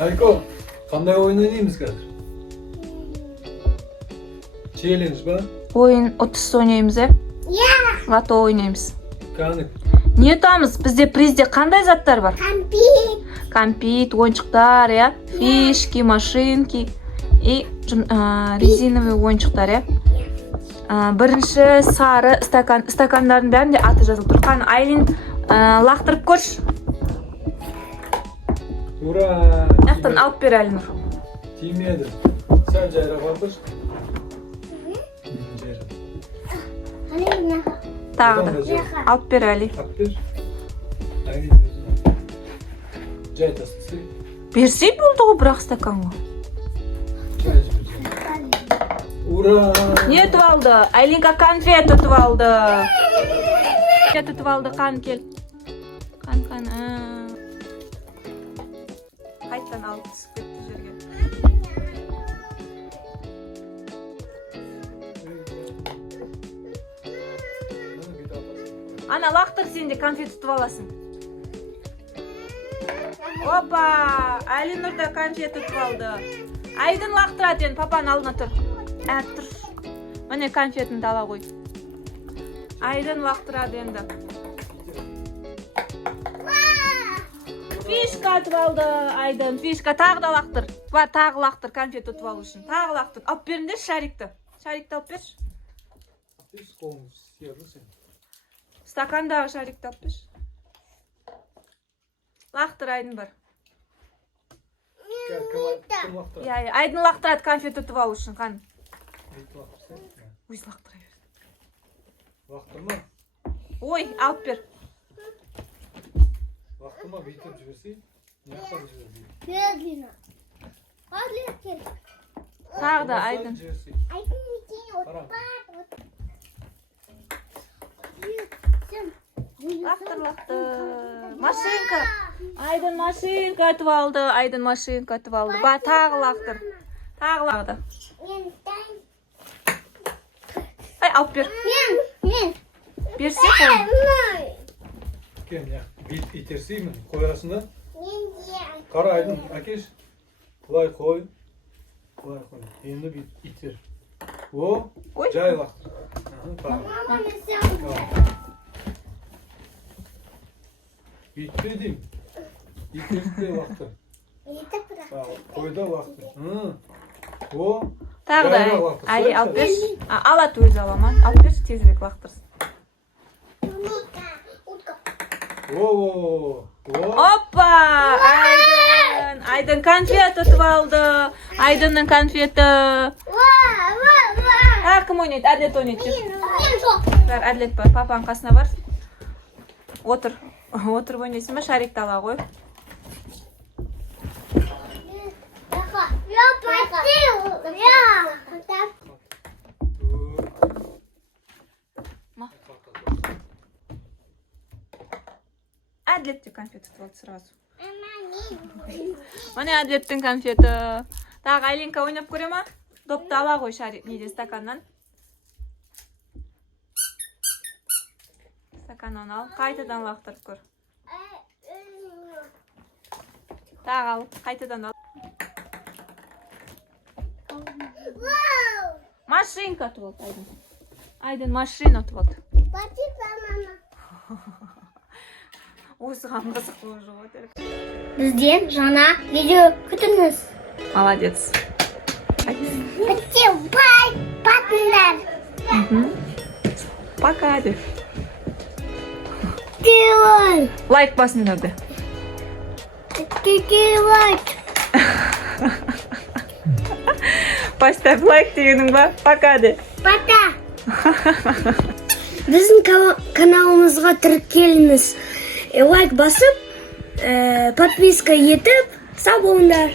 Ayko, qanday o'yin o'ynaymiz hozir? Challenge ba? Oyun 30 oynaymiz ya. Lato oynaymiz. Qani? Ne yutamiz? Bizde prizde qanday zatlar var? Компит, oyuncaklar ya. Fishki, машинки и резиновый oyuncaklar ya. Birinchi sari stakanların bәрінде аты жазылып тұр. Qani Aylin laqtırıp ko'rsh. Ura! Yaqtan alып бер Aylin. Тимеді. Сәл жайрап алып. Tағы da. Alып бер Aylin. Alып бер. Жай тастасы. Берсей болды ғой бірақ стаканға. Ура! Не ұтып алды? Айлинка конфет ұтып алды. Конфет ұтып алды, қан кел. Қан. Қайттан алып түсіп кетті жерге. Ана лақтыр, сен де конфет ұтып аласың. Опа! Айлинур да конфет ұтып алды. Айдын лақтырады енді, папаның алдына тұр. Тұр. Міне конфетін ала қой. Айдын лақтырады енді. Фишка ұтып алды Айдын. Фишка тағы да лақтыр. Тағы лақтыр конфет ұтып алу үшін. Тағы лақтыр. Алып беріңдер шарикті. Шарикті алып берші. Стакандағы шарикті алып берші. Лақтыр Айдын бар. Айдын лақтырады конфет ұтып алу үшін. Қан. Өзі лақтыра берді. Лақтырма. Ой, алып бер. Лақтырма, бүйтіп жіберсей. Медленно. Тағы да Айдын. Лақтыр. Машинка. Айдын машинка атып алды. Айдын машинка атып алды. Тағы лақтыр. Тағы лақтыр. Ай, алып бер. Берсе қой. Кен, итерсеймін. Қоясын да. Қара Айдын, әкеш. Құлай қой. Құлай қой. Енді бит итер. О, жай лақтыр. Итпе дейм. Итерсте лақтыр. Қойда лақтыр. О, тағы да Али алып берш. Алады өзі алама. Алып берш, тезірек лақтырсын. Опа! Айдын конфет ұтып алды. Айдынның конфеті. Кім ойнайды? Әділет ойнайды. Әділет бар. Папаның қасына бар. Отыр. Отырып ойнайсың ба? Шарикті ала қой. Әділетте конфет ұтып алды сразу. Міне Әділеттің конфеті. Тағы Айлинка ойнап көре ма? Допты ала қой неде стаканнан. Стаканнан ал. Қайтадан лақтырып көр. Тағы ал. Қайтадан ал. Машинка ұтып алды Айдын. Айдын машина ұтып алды. Осыған қызық болып отыр. Бізден жаңа видео күтіңіз. Молодец. Бай, батындар. Пока де. Делай. Лайк басыңдар де. Делай. Поставь лайк дегенің ба? Пока де. Пока. Біздің каналымызға тіркеліңіз. Лайк басып, подписка етіп, сау болыңдар.